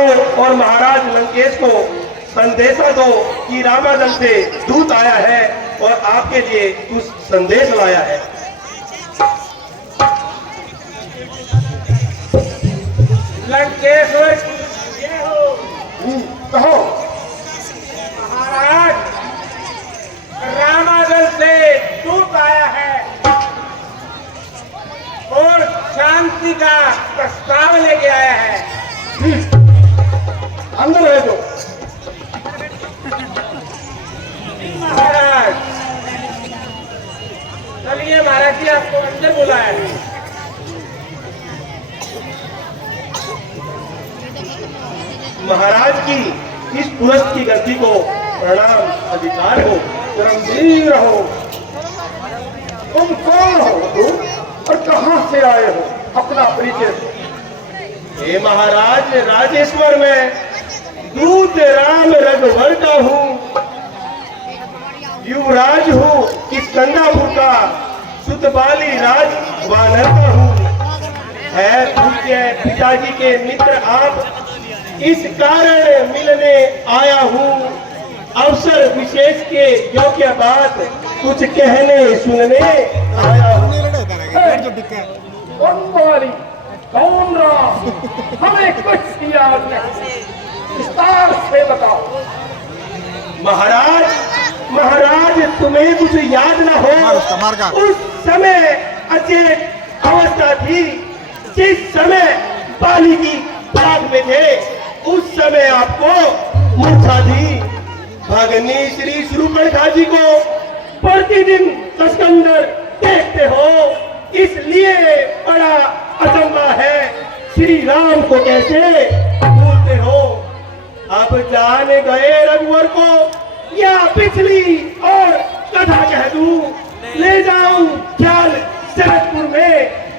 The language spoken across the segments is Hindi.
जाओ और महाराज लंकेश को संदेशा दो कि रामादल से दूत आया है और आपके लिए कुछ संदेश लाया है। लंकेश्वर कहो। महाराज, रामादल से दूत आया है और शांति का प्रस्ताव लेके आया है। अंदर है तो महाराज, चलिए महाराज जी, आपको अंदर बुलाया है। महाराज की इस पुरस्क की गलती को प्रणाम अधिकार हो। धर्मवीर हो, तुम कौन हो तुम और कहां से आए हो? अपना परिचय दो। हे महाराज, राजेश्वर में दूत राम रघुवर का हूँ, युवराज हूँ इस कंदापुर का, सुतबाली राज वानर का हूँ। है पूज्य पिताजी के मित्र आप, इस कारण मिलने आया हूँ। अवसर विशेष के योग्य बात कुछ कहने सुनने आया हूँ। कौन राम? हमें कुछ याद नहीं, विस्तार से बताओ। महाराज तुम्हें कुछ याद न हो, उस समय अचेत अवस्था थी जिस समय बाली की बाग में थे, उस समय आपको मूर्छा थी। भगनी श्री शूर्पणखा जी को प्रतिदिन कसकंदर देखते हो, इसलिए बड़ा अचंभा है श्री राम को कैसे भूलते हो। अब जान गए रघुवर को या पिछली और कथा कह दूं, ले जाऊं ख्याल शरदपुर में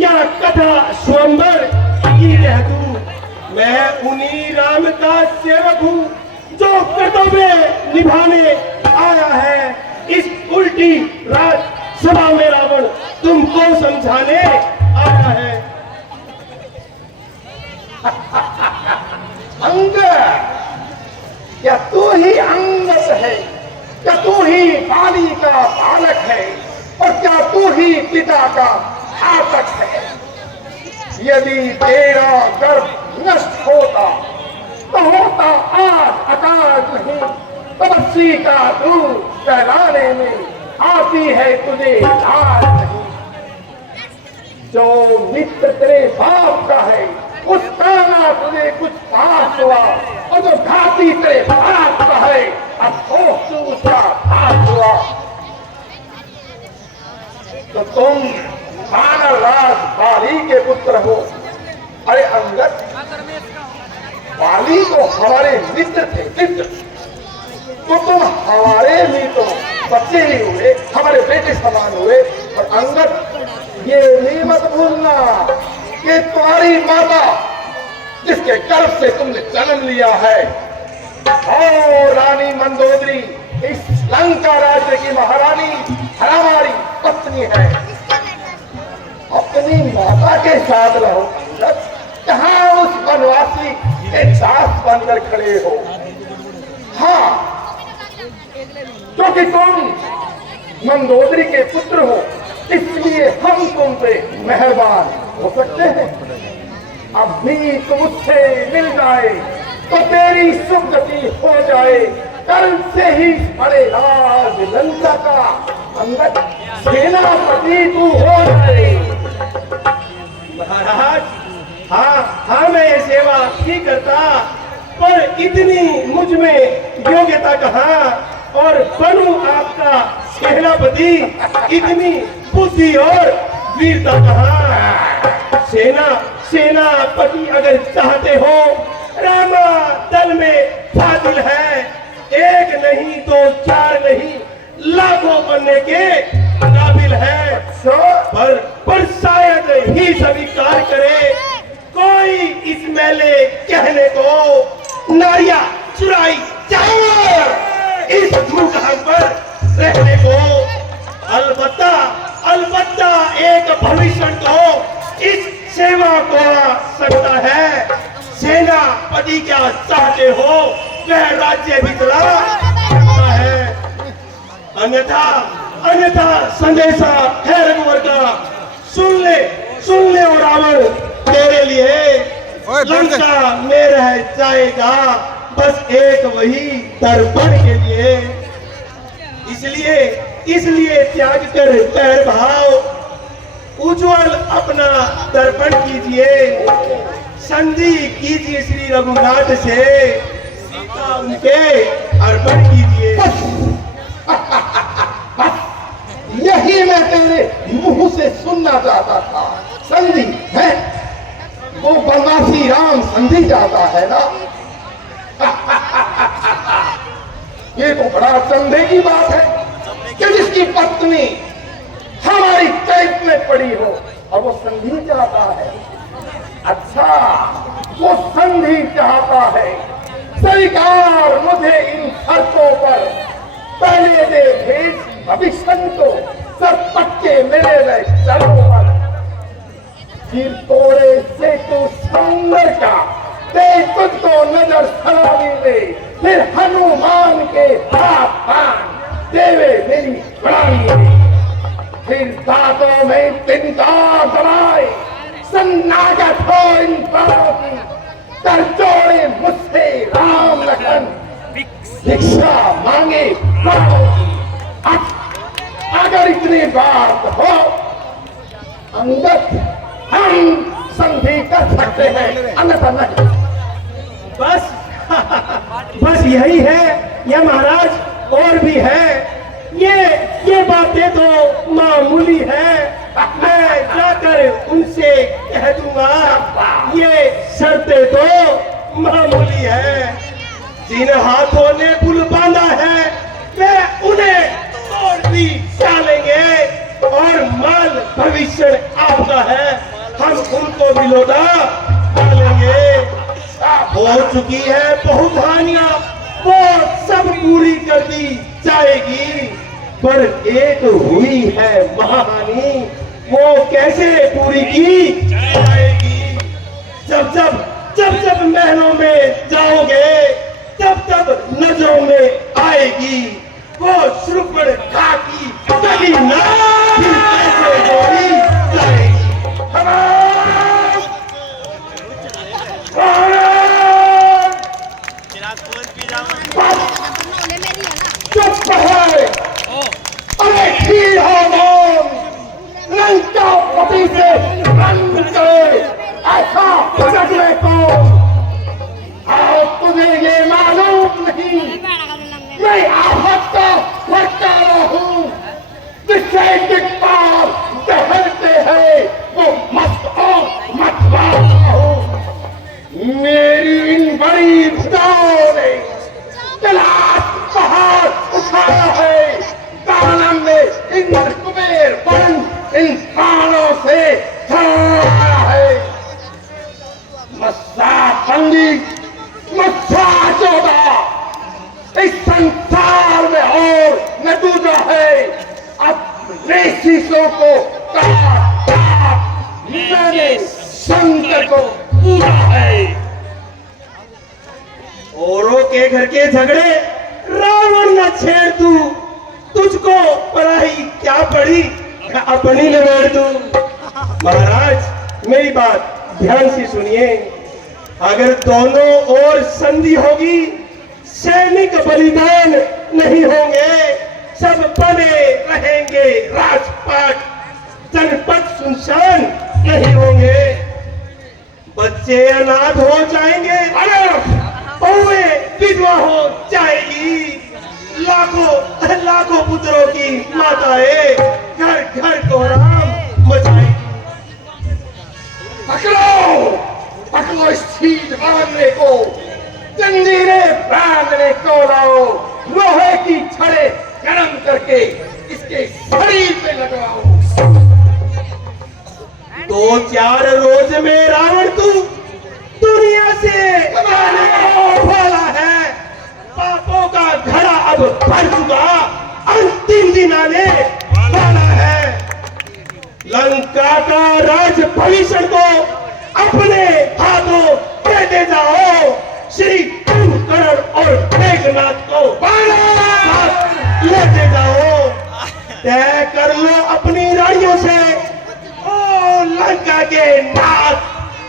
या कथा स्वयंवर की कह दूं। मैं उन्हीं राम का सेवक हूँ जो कर्तव्य निभाने आया है। इस उल्टी राज सभा में रावण तुमको समझाने आया है। अंग, क्या तू ही अंगस है? क्या तू ही बाली का बालक है? और क्या तू ही पिता का घातक है? यदि तेरा गर्भ नष्ट होता तो होता आज अकाज नहीं, तपस्वी का दूध फैलाने में आती है तुझे लाज नहीं। जो मित्र तेरे बाप का है उसका ना तुझे कुछ पास हुआ, और जो घाती तेरे बाप का है अफसोस तू उसका पास हुआ। तो तुम मानव राज बाली के पुत्र हो। अरे अंगद, बाली तो हमारे मित्र थे, मित्र। तो तुम हमारे भी तो बच्चे ही हुए, हमारे बेटे समान हुए। और अंगद, ये भी मत भूलना कि तुम्हारी माता जिसके गर्भ से तुमने जन्म लिया है, और रानी मंदोदरी इस लंका राज्य की महारानी हमारी पत्नी है। अपनी माता के साथ रहो, कहाँ उस वनवासी के साथ बनकर खड़े हो। हाँ, क्योंकि तुम मंदोदरी के पुत्र हो, इसलिए हम तुम पे मेहरबान हो सकते हैं। अब भी तुम उससे मिल जाए तो तेरी सुगति हो जाए। कल से ही बड़े राज लंका का अंगद सेनापति तू हो जाए। महाराज, हाँ मैं ये सेवा ही करता, पर इतनी मुझ में योग्यता कहाँ, और बनूं आपका सेनापति इतनी बुद्धि और वीरता कहाँ। सेनापति अगर चाहते हो, रामा दल में फाजिल है, एक नहीं तो चार नहीं लाखों बनने के काबिल है। पर शायद ही स्वीकार करे कोई इस मेले कहने को, नारिया चुराई जाओ इस मुकाम पर रहने को। अलबत्ता एक भविष्य तो इस सेवा को आ सकता है। सेनापति क्या चाहते हो वह राज्य दिखला सकता है, अन्यथा अन्यथा संदेशा है रघुवर का। सुन ले ओ रावण, तेरे लिए लंका में रह जाएगा बस एक वही दर्पण के लिए। इसलिए त्याग कर पैर भाव, उज्जवल अपना दर्पण कीजिए, संधि कीजिए श्री रघुनाथ से, सीता उनके अर्पण कीजिए। यही मैं तेरे मुंह से सुनना चाहता था। संधि है वो बनवासी राम संधि चाहता है ना। ये तो बड़ा चंदे की बात है कि जिसकी पत्नी हमारी कैद में पड़ी हो और वो संधि चाहता है। अच्छा, वो संधि चाहता है। स्वीकार मुझे इन शर्तों पर, पहले दे भेज भविष्य को, सब पक्के मेरे में चलो मत। फिर तोड़े से तू सुंदर का दे तुझको नजर सलामी ले, फिर हनुमान के हाथ पान देवे मेरी प्राणी, फिर दांतों में तिनका दबाए सन्नाटा हो इन प्राणों की, कर जोड़े मुझसे राम लखन भिक्षा मांगे प्राणों की। अगर इतनी बात हो अंगत, हम संधि कर सकते हैं, अन्यथा नहीं। बस यही है या महाराज और भी है? ये बातें तो मामूली है, मैं जाकर उनसे कह दूंगा। ये शर्तें तो मामूली है, जिन हाथों ने पुल बांधा है वे उन्हें तोड़ भी डालेंगे, और माल भविष्य आपका है, हम उनको भी लौटा डालेंगे। हो चुकी है बहुत हानियां, वो सब पूरी कर दी जाएगी, पर एक हुई है महाहानि, वो कैसे पूरी की जाएगी? जब महलों में जाओगे तब नजरों में आएगी वो श्रुपण खाकी कभी ना कैसे जोड़ी जाएगी। चुप है, अरे ठीक हो लंका पति से रंग करे ऐसा भटकने को। और तुझे ये मालूम नहीं मैं आहत का फटकारा हूँ, जिससे दिक्पाल टहलते हैं वो मस्त और मतवाला हूँ। मेरी इन बड़ी भुजाओं ने कैलाश पहाड़ उठाया है, दानव ने इंद्र कुबेर वरुण इन प्राणों से छाया है। मस्सा पंडित मस्सा चौदह इस संसार में और न दूजा है। अब शीशों को काट मैंने शंकर को पूरा है। औरों के घर के झगड़े रावण न छेड़ तू, तुझको पराई क्या पड़ी अपनी निबेड़ तू। महाराज मेरी बात ध्यान से सुनिए, अगर दोनों ओर संधि होगी सैनिक बलिदान नहीं होंगे, सब बने रहेंगे राजपाट, जनपद सुनसान नहीं होंगे, बच्चे अनाथ हो जाएंगे, बहुएं विधवा हो जाएगी, लाखों पुत्रों की माताएं घर घर कोहराम मचाएगी। पकड़ो इस चीज बांधने को, जंजीरें बांधने को लाओ, लोहे की छड़े गरम करके इसके शरीर पे लगवाओ। 2-4 रोज में रावण तू दुनिया से जाने वाला है, पापों का घड़ा अब भर चुका, अंतिम दिन आने वाला है। लंका का राज भविष्य को अपने हाथों दे जाओ, श्री कुंभकर्ण और मेघनाथ को साथ लेते जाओ। तय कर लो अपनी रानियों से, ओ लंका के नाथ,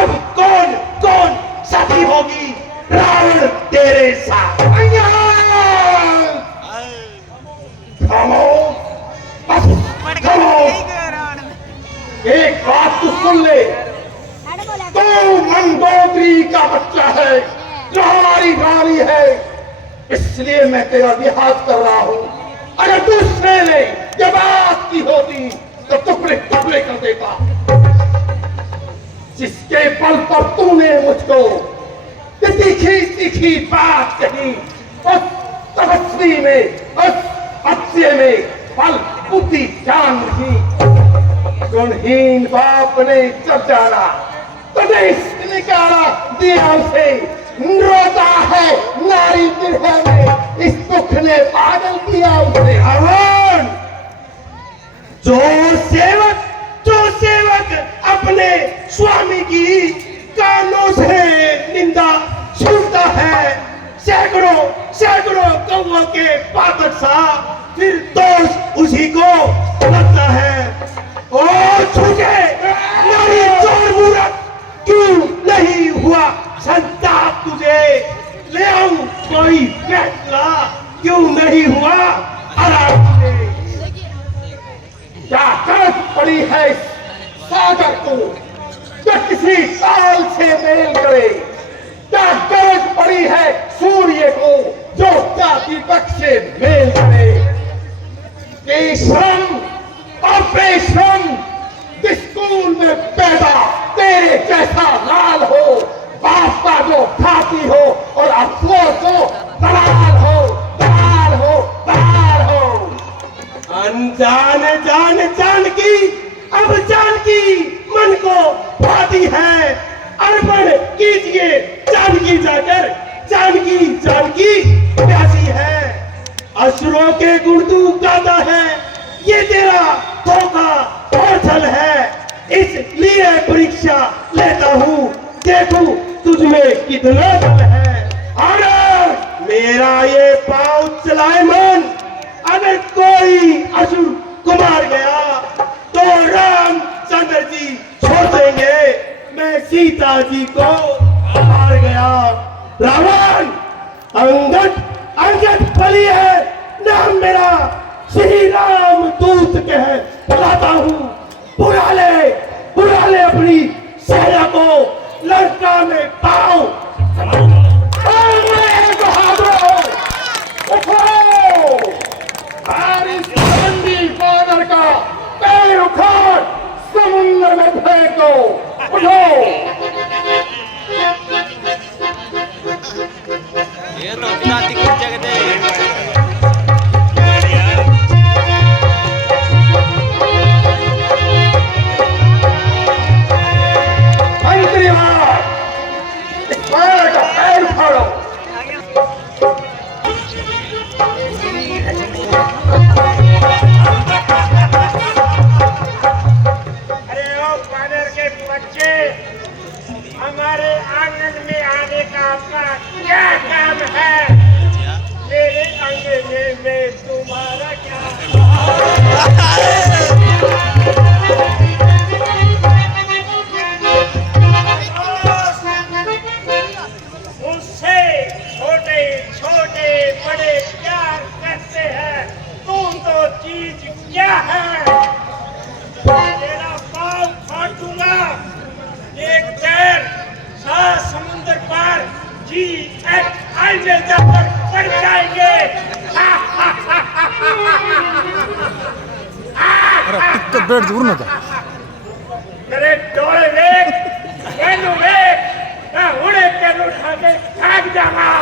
अब कौन कौन साथी होगी रावण तेरे साथ। थमो, बस थमो। एक बात तो सुन ले, तू मंदोदरी का बच्चा है जो हमारी रानी है, इसलिए मैं तेरा लिहाज कर रहा हूं। अगर दूसरे ने ये बात की होती तो टुकड़े टुकड़े कर देता। जिसके बल पर तूने मुझको ये तीखी तीखी बात कही, उस तपस्वी में, उस बच्चे में बल बुद्धि जान थी। गुणहीन बाप ने जब जाना तो निकाला दिया उसे, रोता है नारी बिरह में, इस दुख ने पागल किया उसे। रावण, जो सेवक अपने स्वामी की कानों से निंदा सुनता है, सैकड़ों कौवों के पातक सा, फिर दोष उसी को लगता है। ओ छूटे नारी चोर मूर्ख, क्यों नहीं हुआ संताप तुझे? ले आऊं कोई फैसला, क्यों नहीं हुआ आराम तुझे? क्या गरज पड़ी है सागर को जो किसी ताल से मेल करे? क्या गरज पड़ी है सूर्य को जो जाति पक्ष से मेल करे? कि श्रम और बेश्रम जिस स्कूल में पैदा तेरे जैसा लाल हो, बाप का जो खाती हो, और अफसोस हो दलाल हो, दलाल हो, दलाल हो। अनजान जान की अब जानकी मन को भाती है। अर्पण कीजिए जानकी जाकर, जानकी प्यासी है। असुरों के गुण तू गाता है, ये तेरा धोखा और छल है। इसलिए परीक्षा लेता हूँ, देखूं तुझमें कितना बल है। अगर मेरा ये पाँव चलाए मन, अगर कोई असुर को मार गया तो रामचंद्र जी छोड़ देंगे, मैं सीता जी को मार गया। रावण, अंगद बलि है नाम मेरा, श्री राम दूत कह बुलाता हूँ। बुला ले अपनी सेना को, लंका में पाओ। बानर का पैर उखाड़ समुद्र में फेंक दो। उठो। ये तो जाति की जगह है। हमारे आंगन में आने का आपका क्या काम है? मेरे आंगन में तुम्हारा क्या? मुझसे छोटे छोटे बड़े प्यार करते हैं, तुम तो चीज क्या है? तेरा पाँव फाड़ दूंगा, एक पैर समुद्र पार GHI जाकर पड़ जाएंगे। बेड दूर ना था। मेरे डोले वेग, कैनु वेग, मैं उड़े कैनु उठा के भाग जाऊंगा।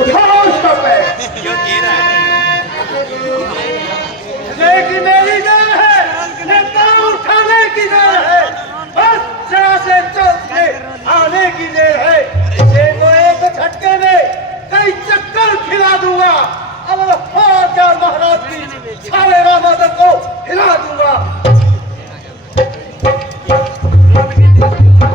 उठाओ उसका पैर। क्यों घेर रहा है? लेकिन मेरी देर है, नेता उठाने की देर है, बस जरा से चल के आने की देर है। इसे तो एक झटके में कई चक्कर खिला दूंगा। अब हो जा महाराज की छाले